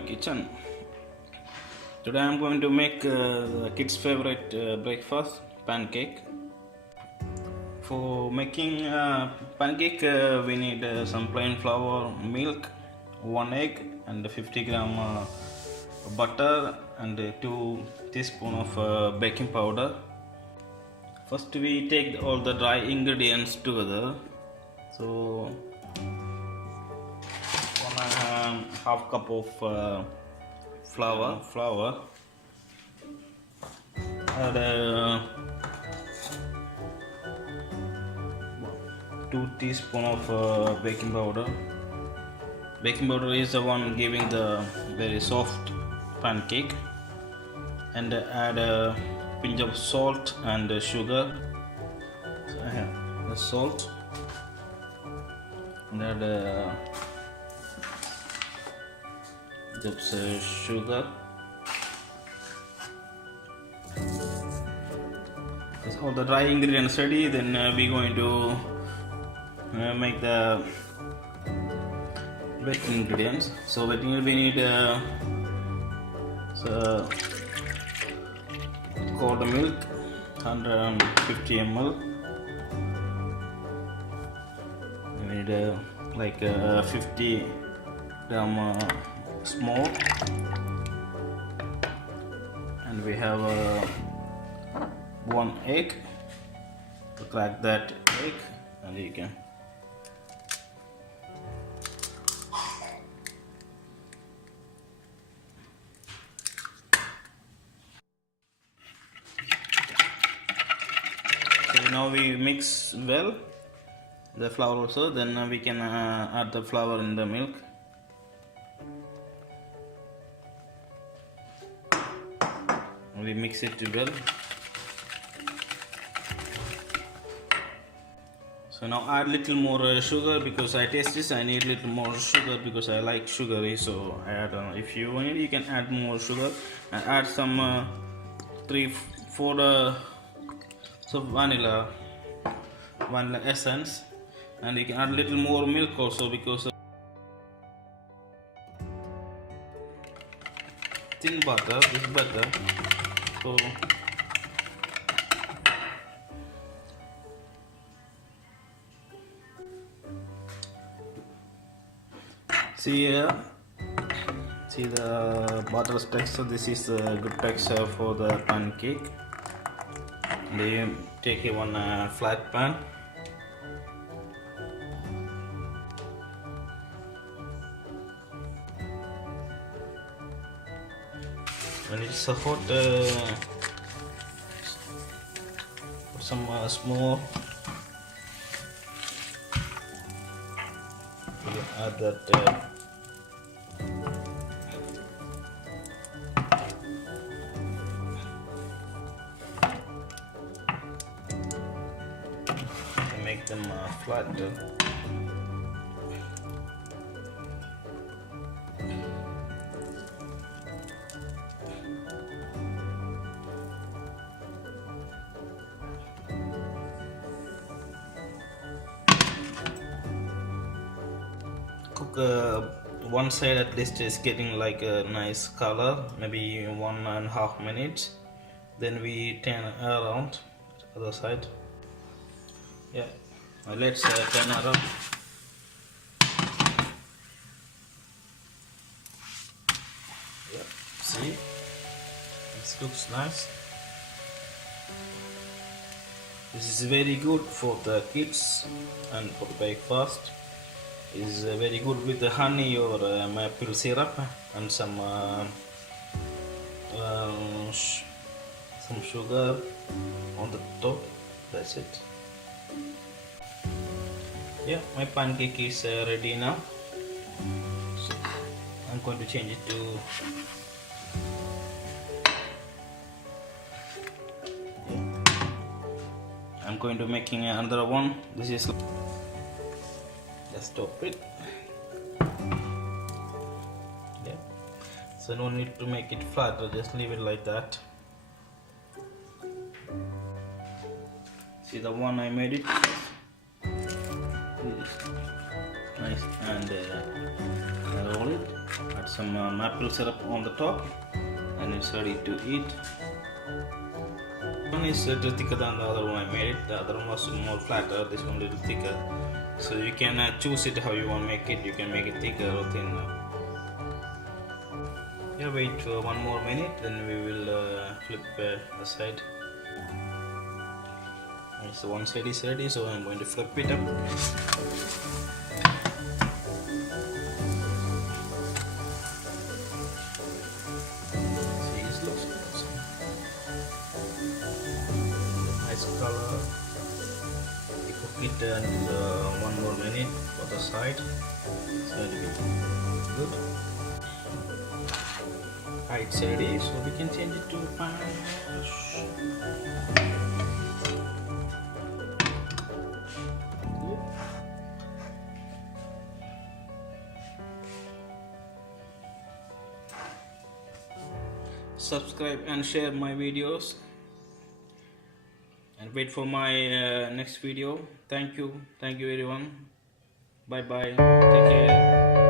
my kitchen. Today I am going to make kids' favorite breakfast, pancake. For making pancake, we need some plain flour, milk, 1 egg, and 50 gram butter, and 2 teaspoons of baking powder. First, we take all the dry ingredients together. So, 1/2 cup of flour, add 2 teaspoons of baking powder. Baking powder is the one giving the very soft pancake. And add a pinch of salt and sugar. So I have the salt, and add that's sugar. That's all the dry ingredients ready. Then we're going to make the wet ingredients. So wet ingredients we need cold milk, 150 ml. We need like 50 gram smoke, and we have 1 egg. To crack that egg, and you can now we mix well the flour also. Then we can add the flour in the milk. We mix it well. So now add little more sugar, because I taste this. I need little more sugar because I like sugary. So I add. If you want, you can add more sugar, and add some 3-4 so vanilla essence, and you can add a little more milk also, because thin butter is better. So see here, see the butter's texture. This is a good texture for the pancake. Then you take one flat pan. When it's hot, put some small. You can add that. Make them flat. Cook one side at least is getting like a nice color, maybe 1.5 minutes. Then we turn around the other side. Yeah, let's turn around. Yeah, see, this looks nice. This is very good for the kids and for breakfast. Is very good with the honey or maple syrup and some sugar on the top. That's it. Yeah, my pancake is ready now. So I'm going to change it to I'm going to making another one. This is, let's stop it. Yeah, so no need to make it flat, just leave it like that. See the one I made it. Nice, and roll it. Add some maple syrup on the top, and it's ready to eat. One is a little thicker than the other one I made it. The other one was more flatter, this one a little thicker. So you can choose it how you want to make it. You can make it thicker or thinner. Yeah, wait for 1 more minute, then we will flip aside. So one side is ready, so I'm going to flip it up. See, this looks awesome. Nice color. You cook it until 1 more minute for the side. It's going to be good. It's ready, so we can change it to pan. Subscribe and share my videos, and wait for my next video. Thank you everyone. Bye bye, take care.